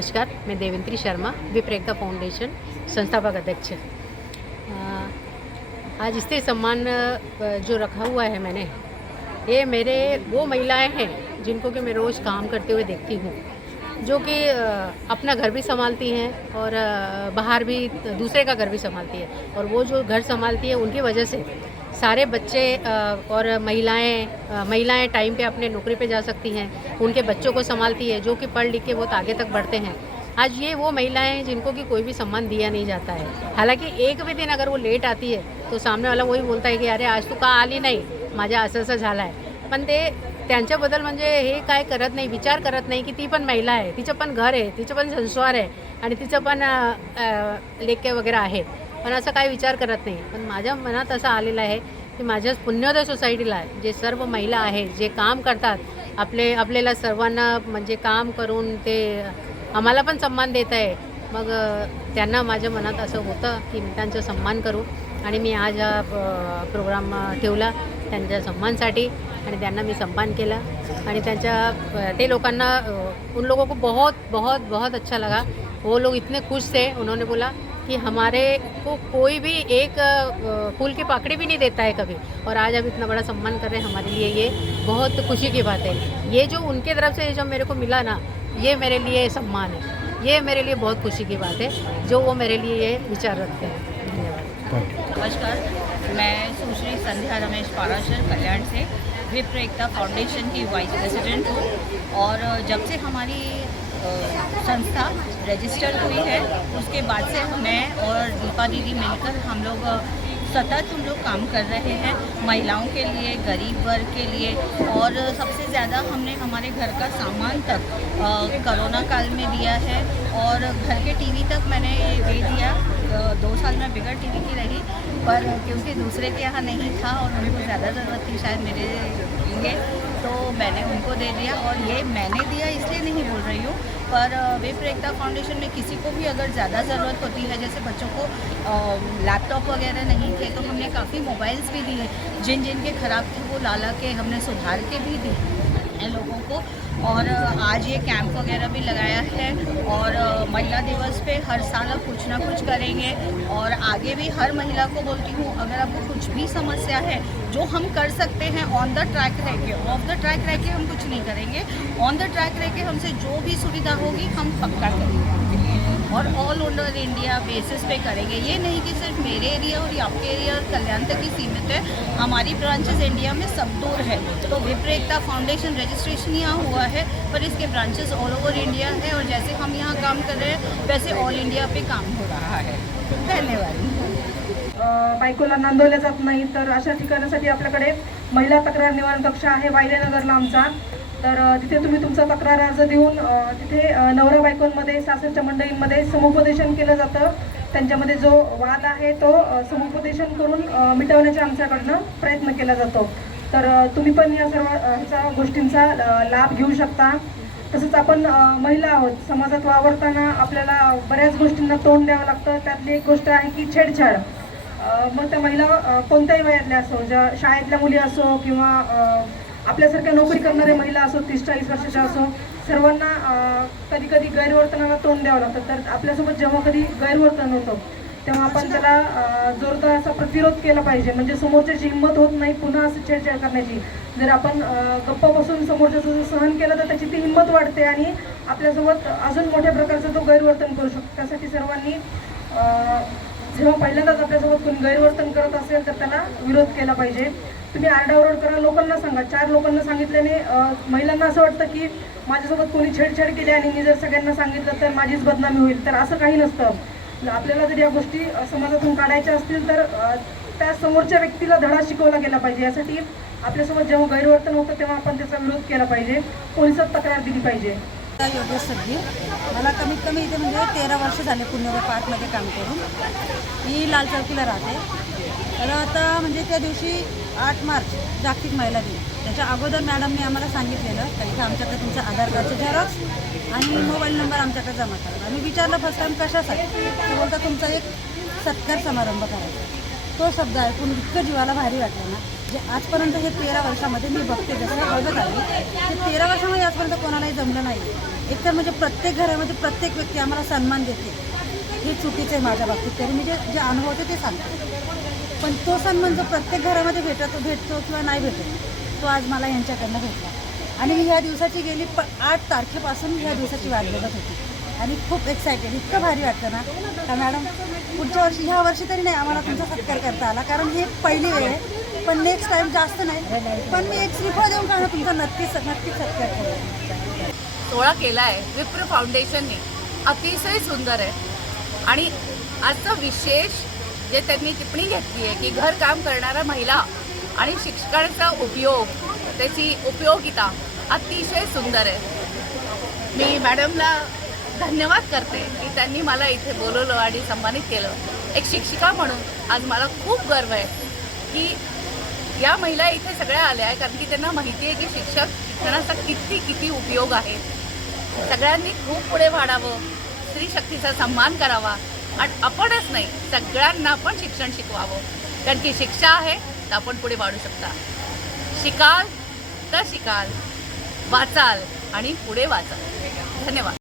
नमस्कार, मैं देवेंद्री शर्मा, विप्र एकता फाउंडेशन संस्थापक अध्यक्ष। आज स्त्री सम्मान जो रखा हुआ है मैंने, ये मेरे वो महिलाएं हैं जिनको कि मैं रोज़ काम करते हुए देखती हूँ, जो कि अपना घर भी संभालती हैं और बाहर भी दूसरे का घर भी संभालती है। और वो जो घर संभालती है उनकी वजह से सारे बच्चे और महिलाएं टाइम पे अपने नौकरी पे जा सकती हैं, उनके बच्चों को संभालती है, जो कि पढ़ लिख के बहुत आगे तक बढ़ते हैं। आज ये वो महिलाएं हैं जिनको कि कोई भी सम्मान दिया नहीं जाता है। हालांकि एक भी दिन अगर वो लेट आती है तो सामने वाला वही बोलता है की अरे आज तू का आली नाही, माझ्या असं झालं आहे। पण ते त्यांच्याबद्दल म्हणजे हे काय करत नाही, विचार करत नाही की ती पण महिला आहे, तिचं पण घर आहे, तिचं पण संसार आहे आणि तिचं पण लेके वगैरे आहेत, पण असं काय विचार करत नाही। पण माझ्या मनात असं आलेलं आहे की माझ्या पुण्योदय सोसायटीला जे सर्व महिला आहेत, जे काम करतात, आपल्याला सर्वांना म्हणजे काम करून ते आम्हाला पण सन्मान देत आहे, मग त्यांना माझ्या मनात असं होतं की मी त्यांचा सन्मान करू। आणि मी आज हा प्रोग्राम ठेवला त्यांच्या सन्मानसाठी आणि त्यांना मी सन्मान केला आणि त्यांच्या ते लोकांना उन लोगों को बहुत बहुत बहुत अच्छा लगा। वो लोग इतने खुश थे, उन्होंने बोला कि हमारे को कोई भी एक फूल की पाकड़ी भी नहीं देता है कभी, और आज अब इतना बड़ा सम्मान कर रहे हैं, हमारे लिए ये बहुत खुशी की बात है। ये जो उनके तरफ से जो मेरे को मिला ना, ये मेरे लिए सम्मान है, ये मेरे लिए बहुत खुशी की बात है, जो वो मेरे लिए ये विचार रखते हैं। धन्यवाद। नमस्कार, मैं सुश्री संध्या रमेश पाराशर कल्याण से विप्र एकता फाउंडेशन की वाइस प्रेसिडेंट हूँ। और जब से हमारी संस्था रजिस्टर हुई है उसके बाद से मैं और दीपा दीदी मिलकर हम लोग काम कर रहे हैं महिलाओं के लिए, गरीब वर्ग के लिए। और सबसे ज़्यादा हमने हमारे घर का सामान तक कोरोना काल में दिया है, और घर के टीवी तक मैंने दे दिया। 2 साल में बिगड़ टीवी की रही, पर क्योंकि दूसरे के यहाँ नहीं था और उनको ज़्यादा ज़रूरत थी शायद मेरे लिए, तो मैंने उनको दे दिया। और ये मैंने दिया इसलिए नहीं बोल रही हूँ, पर विप्र एकता फाउंडेशन में किसी को भी अगर ज़्यादा ज़रूरत होती है, जैसे बच्चों को लैपटॉप वगैरह नहीं थे तो हमने काफ़ी मोबाइल्स भी दिए, जिन के ख़राब थे वो ला के हमने सुधार के भी दिए लोगों को। और आज ये कैंप वगैरह भी लगाया है, और महिला दिवस पे हर साल कुछ ना कुछ करेंगे। और आगे भी हर महिला को बोलती हूँ, अगर आपको कुछ भी समस्या है जो हम कर सकते हैं ऑन द ट्रैक रह के, ऑफ द ट्रैक रह के हम कुछ नहीं करेंगे, ऑन द ट्रैक रह के हमसे जो भी सुविधा होगी हम पक्का करेंगे, और ऑल ओवर इंडिया बेसिस पे करेंगे। ये नहीं कि सिर्फ मेरे एरिया और आपके एरिया और कल्याण तक ही सीमित है, हमारी ब्रांचेस इंडिया में सब दूर है। तो विप्र एकता फाउंडेशन रजिस्ट्रेशन यहाँ हुआ है, पर इसके ब्रांचेस ऑल ओवर इंडिया है, और जैसे हम यहाँ काम कर रहे हैं वैसे ऑल इंडिया पे काम हो रहा है। धन्यवाद। बायकोला नांदवल्या जात नाही, तर अशा ठिकाणासाठी आपल्याकडे महिला तक्रार निवारण कक्ष आहे वायलेनगरला आमचा। तर तिथे तुम्ही तुमचा तक्रार अर्ज देऊन तिथे नवरा बायकोंमध्ये, सासरच्या मंडळींमध्ये समुपदेशन केलं जातं। त्यांच्यामध्ये जो वाद आहे तो समुपदेशन करून मिटवण्याचा आमच्याकडनं प्रयत्न केला जातो। तर तुम्ही पण या सर्व ह्याचा गोष्टींचा लाभ घेऊ शकता। तसंच आपण महिला आहोत, समाजात वावरताना आपल्याला बऱ्याच गोष्टींना तोंड द्यावं लागतं। त्यातली एक गोष्ट आहे की छेडछाड। मग त्या महिला कोणत्याही वयातल्या असो, ज्या शाळेतल्या मुली असो किंवा आपल्यासारख्या नोकरी करणाऱ्या महिला असो, 30-40 वर्षाच्या असो, सर्वांना कधी कधी गैरवर्तनाला तोंड द्यावं लागतं। तर आपल्यासोबत जेव्हा कधी गैरवर्तन होतं तेव्हा आपण त्याला जोरदार असा प्रतिरोध केला पाहिजे, म्हणजे समोरच्याची हिंमत होत नाही पुन्हा असं छेडछाड करण्याची। जर आपण गप्प बसून समोरच्याचं सहन केलं तर त्याची ती हिंमत वाढते आणि आपल्यासोबत अजून मोठ्या प्रकारचं तो गैरवर्तन करू शकतो। त्यासाठी सर्वांनी जेव्हा पहिल्यांदाच आपल्यासोबत कोणी गैरवर्तन करत असेल तर त्याला विरोध केला पाहिजे। तुम्ही आरडाओरड करा, लोकांना सांगा। 4 लोकांना सांगितल्याने महिलांना असं वाटतं की माझ्यासोबत कोणी छेडछाड केली आणि मी जर सगळ्यांना सांगितलं तर माझीच बदनामी होईल, तर असं काही नसतं। आपल्याला जर या गोष्टी समाजातून काढायच्या असतील तर त्या समोरच्या व्यक्तीला धडा शिकवला गेला पाहिजे। यासाठी आपल्यासोबत जेव्हा गैरवर्तन होतं तेव्हा आपण त्याचा विरोध केला पाहिजे, पोलिसात तक्रार दिली पाहिजे। योगेश सध्या मला कमीत कमी इथे म्हणजे 13 वर्ष झाले पुण्यनगर पार्कमध्ये काम करून। मी लाल चौकीला राहते। तर आता म्हणजे त्या दिवशी 8 मार्च जागतिक महिला दिन, त्याच्या अगोदर मॅडमने आम्हाला सांगितलेलं की आमच्याकडे तुमचं आधार कार्डचं झेरॉक्स आणि मोबाईल नंबर आमच्याकडे जमा करा। आम्ही विचारलं फर्स्ट टाईम कशासाठी, ते बोलता तुमचा एक सत्कार समारंभ करायचा। तो शब्द ऐकून इतकं जीवाला भारी वाटलं ना, जे आजपर्यंत हे 13 वर्षामध्ये मी बघते, जसं बघत आली ते 13 वर्षामध्ये आजपर्यंत कोणालाही जमलं नाही. एकतर म्हणजे प्रत्येक घरामध्ये प्रत्येक व्यक्ती आम्हाला सन्मान देते. हे चुकीचं आहे माझ्या बाबतीत, तरी मी जे अनुभवते ते सांगते. पण तो सन्मान जो प्रत्येक घरामध्ये भेटतो किंवा नाही भेटत, तो आज मला यांच्याकडनं भेटला. आणि मी ह्या दिवसाची गेली 8 तारखेपासून ह्या दिवसाची वाट बघत होती आणि खूप एक्सायटेड, इतकं भारी वाटतं ना का मॅडम पुढच्या वर्षी, ह्या वर्षी तरी नाही आम्हाला तुमचा सत्कार करता आला, कारण हे पहिली वेळ आहे. पण नेक्स्ट टाईम जास्त नाही, पण मी एक श्रीफळ देऊन कारण तुमचा नक्कीच सत्कार करेन. सोहळा केला आहे विप्र फाउंडेशनने, अतिशय सुंदर आहे. आणि आजचं विशेष जे त्यांनी टिप्पणी घेतली आहे की घरकाम करणाऱ्या महिला आणि शिक्षकांचा उपयोग, त्याची उपयोगिता अतिशय सुंदर आहे. मी मॅडमला धन्यवाद करते की त्यांनी मला इथे बोलवलं आणि सन्मानित केलं. एक शिक्षिका म्हणून आज मला खूप गर्व आहे की या महिला इथे सगळ्या आल्या आहे, कारण की त्यांना माहिती आहे की शिक्षणाचा किती उपयोग आहे. सगळ्यांनी खूप पुढे वाढावं, स्त्री शक्तीचा सन्मान करावा आणि आपणच नाही सगळ्यांना पण शिक्षण शिकवावं, कारण की शिक्षा आहे तर आपण पुढे वाढू शकता. शिकाल तर शिकाल, वाचाल आणि पुढे वाचाल. धन्यवाद.